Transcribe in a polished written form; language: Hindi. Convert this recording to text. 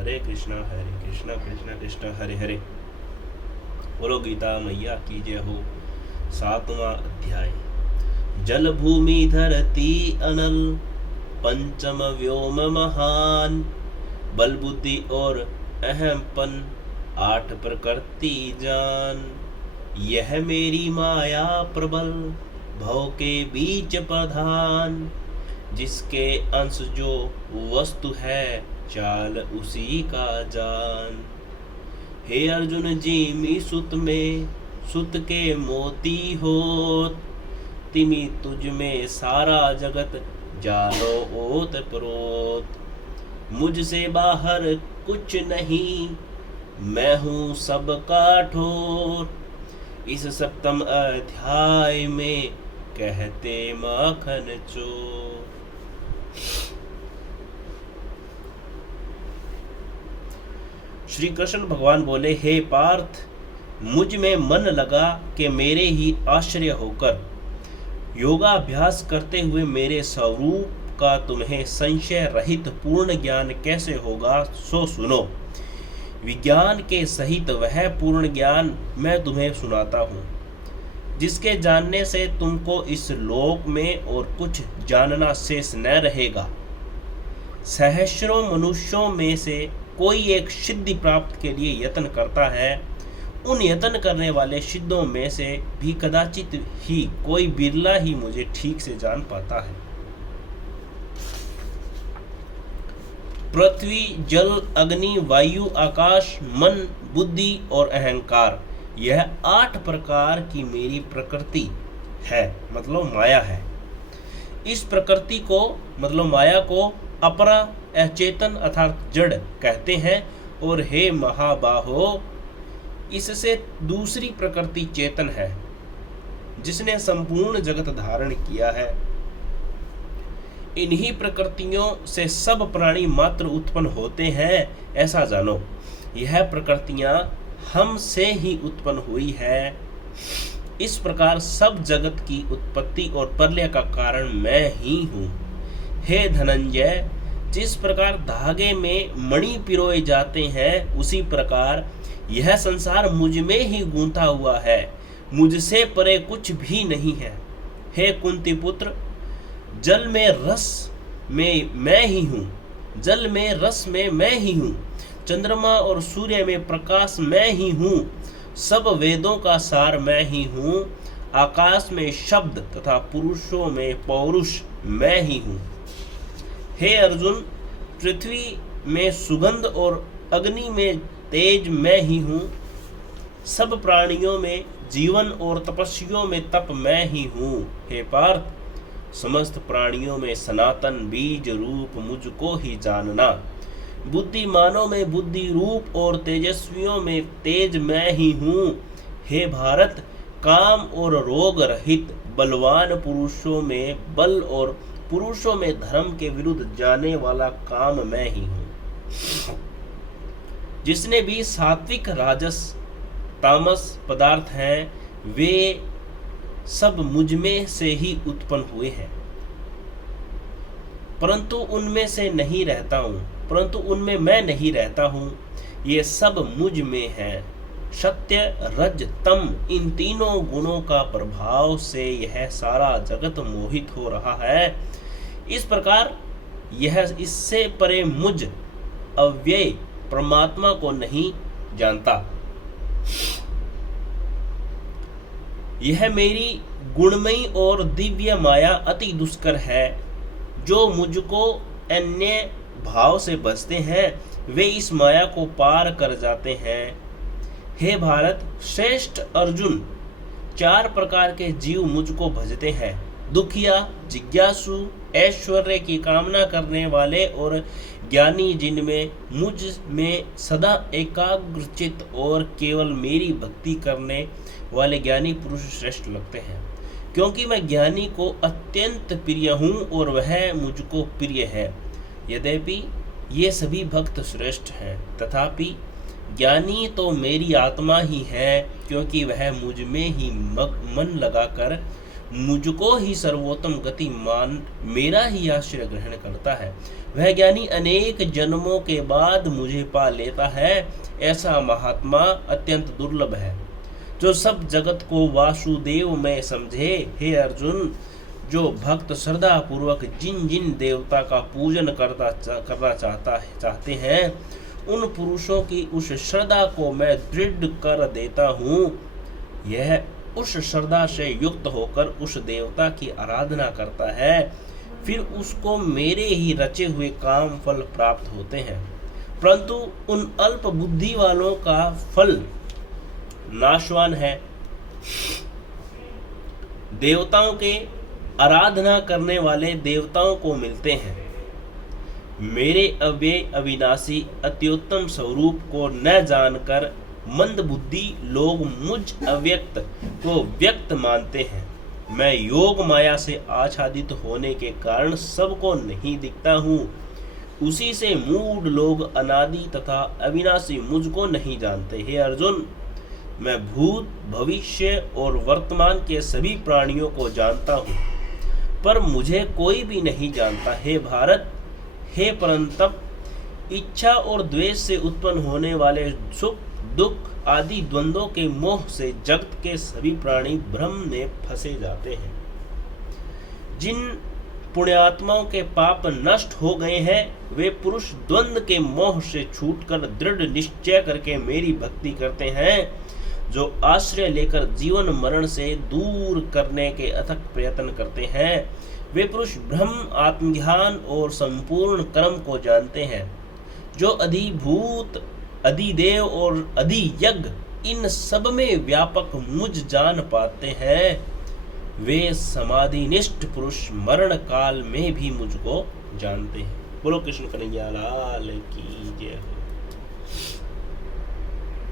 कृष्ण कृष्ण कृष्ण हरे हरे। बोलो गीता मैया की जय हो। 7वां अध्याय। जल भूमि धरती अनल, पंचम व्योम महान, बल बुद्धि और अहमपन, 8 प्रकृति जान। यह मेरी माया प्रबल, भव के बीच प्रधान, जिसके अंश जो वस्तु है, चाल उसी का जान। हे अर्जुन जिमि सुत में, सुत के मोती होत, तिमि तुझ में सारा जगत जानो ओत प्रोत। मुझसे बाहर कुछ नहीं, मैं हूँ सबका ठोर। इस 7वें अध्याय में कहते माखन चोर। श्री कृष्ण भगवान बोले, हे पार्थ, मुझ में मन लगा कि मेरे ही आश्रय होकर योगाभ्यास करते हुए मेरे स्वरूप का तुम्हें संशय रहित पूर्ण ज्ञान कैसे होगा, सो सुनो। विज्ञान के सहित वह पूर्ण ज्ञान मैं तुम्हें सुनाता हूँ, जिसके जानने से तुमको इस लोक में और कुछ जानना शेष न रहेगा। सहस्रों मनुष्यों में से कोई एक सिद्धि प्राप्त के लिए यत्न करता है। उन यत्न करने वाले सिद्धों में से भी कदाचित ही कोई बिरला ही मुझे ठीक से जान पाता है। पृथ्वी, जल, अग्नि, वायु, आकाश, मन, बुद्धि और अहंकार, यह 8 प्रकार की मेरी प्रकृति है, मतलब माया है। इस प्रकृति को मतलब माया को अपरा अचेतन अर्थात जड़ कहते हैं। और हे महाबाहो, इससे दूसरी प्रकृति चेतन है, जिसने संपूर्ण जगत धारण किया है। इन्हीं प्रकृतियों से सब प्राणी मात्र उत्पन्न होते हैं, ऐसा जानो। यह प्रकृतियां हमसे ही उत्पन्न हुई है। इस प्रकार सब जगत की उत्पत्ति और प्रलय का कारण मैं ही हूँ। हे धनंजय, जिस प्रकार धागे में मणि पिरोए जाते हैं, उसी प्रकार यह संसार मुझ में ही गूंथा हुआ है, मुझसे परे कुछ भी नहीं है। हे कुंती पुत्र, जल में रस में मैं ही हूँ, जल में रस में मैं ही हूँ, चंद्रमा और सूर्य में प्रकाश मैं ही हूँ, सब वेदों का सार मैं ही हूँ, आकाश में शब्द तथा पुरुषों में पौरुष मैं ही हूँ। हे अर्जुन, पृथ्वी में सुगंध और अग्नि में तेज मैं ही हूँ, सब प्राणियों में जीवन और तपस्वियों में तप मैं ही हूँ। हे पार्थ, समस्त प्राणियों में सनातन बीज रूप मुझको ही जानना। बुद्धिमानों में बुद्धि रूप और तेजस्वियों में तेज मैं ही हूँ। हे भारत, काम और रोग रहित बलवान पुरुषों में बल और पुरुषों में धर्म के विरुद्ध जाने वाला काम मैं ही हूँ। जिसने भी सात्विक, राजस, तामस पदार्थ हैं, वे सब मुझ में से ही उत्पन्न हुए हैं, परंतु उनमें मैं नहीं रहता हूँ। ये सब मुझ में है। सत्य, रज, तम, इन तीनों गुणों का प्रभाव से यह सारा जगत मोहित हो रहा है। इस प्रकार यह इससे परे मुझ अव्यय परमात्मा को नहीं जानता। यह मेरी गुणमयी और दिव्य माया अति दुष्कर है। जो मुझको अन्य भाव से बसते हैं, वे इस माया को पार कर जाते हैं। हे भारत श्रेष्ठ अर्जुन, 4 प्रकार के जीव मुझको भजते हैं। दुखिया, जिज्ञासु, ऐश्वर्य की कामना करने वाले और ज्ञानी, जिनमें मुझ में सदा एकाग्रचित और केवल मेरी भक्ति करने वाले ज्ञानी पुरुष श्रेष्ठ लगते हैं, क्योंकि मैं ज्ञानी को अत्यंत प्रिय हूँ और वह मुझको प्रिय है। यद्यपि ये सभी भक्त श्रेष्ठ हैं, तथापि ज्ञानी तो मेरी आत्मा ही है, क्योंकि वह मुझ में ही मन लगाकर मुझको ही सर्वोत्तम गति मान मेरा ही आश्रय ग्रहण करता है। वह ज्ञानी अनेक जन्मों के बाद मुझे पा लेता है। ऐसा महात्मा अत्यंत दुर्लभ है जो सब जगत को वासुदेव में समझे। हे अर्जुन, जो भक्त श्रद्धा पूर्वक जिन जिन देवता का पूजन करना चाहते हैं, उन पुरुषों की उस श्रद्धा को मैं दृढ़ कर देता हूँ। यह उस श्रद्धा से युक्त होकर उस देवता की आराधना करता है, फिर उसको मेरे ही रचे हुए काम फल प्राप्त होते हैं। परंतु उन अल्प बुद्धि वालों का फल नाशवान है। देवताओं के आराधना करने वाले देवताओं को मिलते हैं। मेरे अव्यय अविनाशी अत्युत्तम स्वरूप को न जानकर मंद बुद्धि लोग मुझ अव्यक्त को व्यक्त मानते हैं। मैं योग माया से आच्छादित होने के कारण सबको नहीं दिखता हूँ। उसी से मूढ़ लोग अनादि तथा अविनाशी मुझको नहीं जानते। हे अर्जुन, मैं भूत भविष्य और वर्तमान के सभी प्राणियों को जानता हूँ, पर मुझे कोई भी नहीं जानता। हे भारत, हे परंतप, इच्छा और द्वेष से उत्पन्न होने वाले सुख दुख आदि द्वंद्वों के मोह से जगत के सभी प्राणी भ्रम में फंसे जाते हैं। जिन पुण्यात्माओं के पाप नष्ट हो गए हैं, वे पुरुष द्वंद्व के मोह से छूटकर दृढ़ निश्चय करके मेरी भक्ति करते हैं। जो आश्रय लेकर जीवन मरण से दूर करने के अथक प्रयत्न करते हैं, वे पुरुष ब्रह्म आत्मज्ञान और संपूर्ण कर्म को जानते हैं। जो अधिभूत अधिदेव और अधियज्ञ इन सब में व्यापक मुझ जान पाते हैं, वे समाधिनिष्ठ पुरुष मरण काल में भी मुझको जानते हैं। बोलो कृष्ण कन्हैया लाल की जय।